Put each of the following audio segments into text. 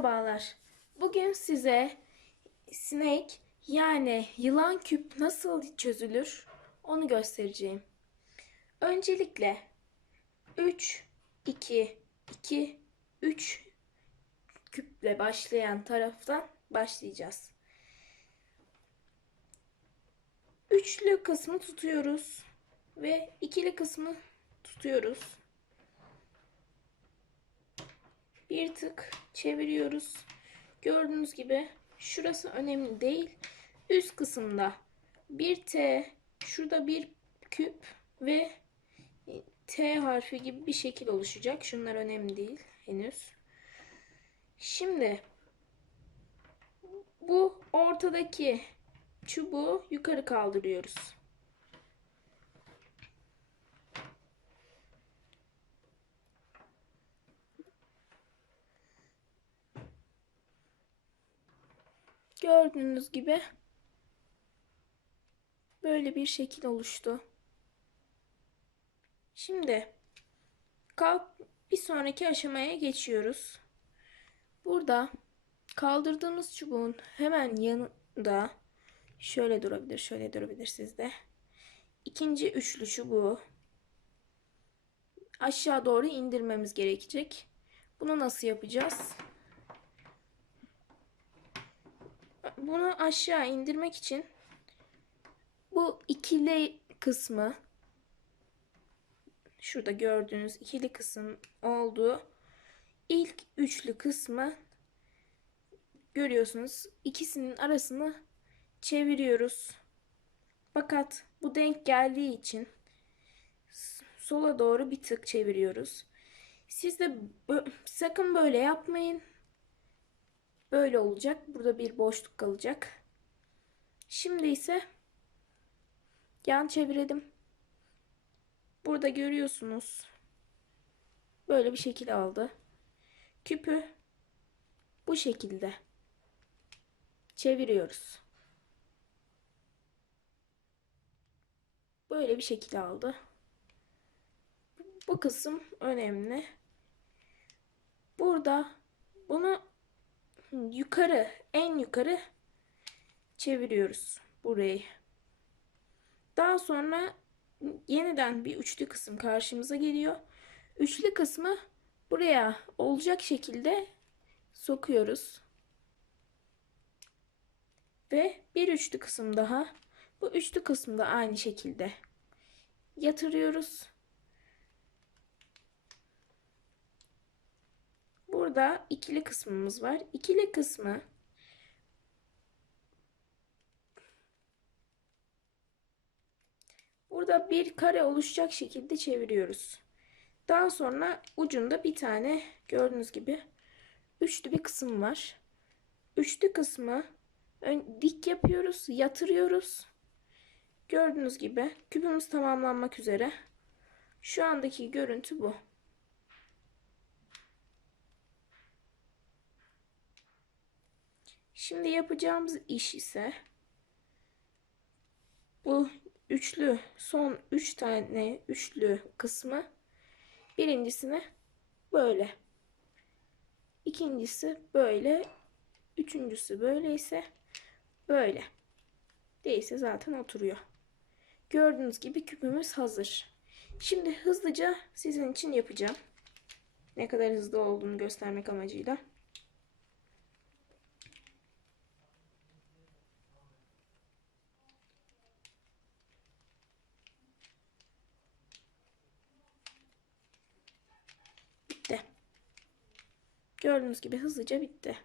Merhabalar. Bugün size snake yani yılan küp nasıl çözülür onu göstereceğim. Öncelikle 3 2 2 3 küple başlayan taraftan başlayacağız. Üçlü kısmı tutuyoruz ve ikili kısmı tutuyoruz. bir tık çeviriyoruz. Gördüğünüz gibi şurası önemli değil. Üst kısımda bir T, şurada bir küp ve T harfi gibi bir şekil oluşacak. Şunlar önemli değil henüz. Şimdi bu ortadaki çubuğu yukarı kaldırıyoruz. Gördüğünüz gibi böyle bir şekil oluştu. Şimdi kalk bir sonraki aşamaya geçiyoruz. Burada kaldırdığımız çubuğun hemen yanında şöyle durabilir, şöyle durabilir sizde. İkinci üçlü çubuğu aşağı doğru indirmemiz gerekecek. Bunu nasıl yapacağız? Bunu aşağı indirmek için bu ikili kısmı şurada gördüğünüz ikili kısım olduğu ilk üçlü kısmı görüyorsunuz. ikisinin arasını çeviriyoruz. Fakat bu denk geldiği için sola doğru bir tık çeviriyoruz. Siz de sakın böyle yapmayın. Böyle olacak. Burada bir boşluk kalacak. Şimdi ise yan çevirelim. Burada görüyorsunuz. Böyle bir şekil aldı. Küpü bu şekilde çeviriyoruz. Böyle bir şekil aldı. Bu kısım önemli. Burada bunu yukarı en yukarı çeviriyoruz burayı. Daha sonra yeniden bir üçlü kısım karşımıza geliyor. Üçlü kısmı buraya olacak şekilde sokuyoruz. Ve bir üçlü kısım daha. Bu üçlü kısmı da aynı şekilde yatırıyoruz. Burada ikili kısmımız var. İkili kısmı burada bir kare oluşacak şekilde çeviriyoruz. Daha sonra ucunda bir tane gördüğünüz gibi üçlü bir kısım var. Üçlü kısmı dik yapıyoruz, yatırıyoruz. Gördüğünüz gibi küpümüz tamamlanmak üzere. Şu andaki görüntü bu. Şimdi yapacağımız iş ise bu üçlü son üç tane üçlü kısmı birincisini böyle ikincisi böyle üçüncüsü böyle ise böyle değilse zaten oturuyor. Gördüğünüz gibi küpümüz hazır. Şimdi hızlıca sizin için yapacağım. Ne kadar hızlı olduğunu göstermek amacıyla. bitti. Gördüğünüz gibi hızlıca bitti.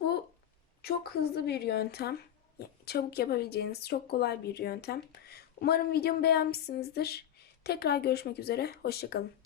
Bu çok hızlı bir yöntem. Çabuk yapabileceğiniz çok kolay bir yöntem. Umarım videomu beğenmişsinizdir. Tekrar görüşmek üzere. Hoşçakalın.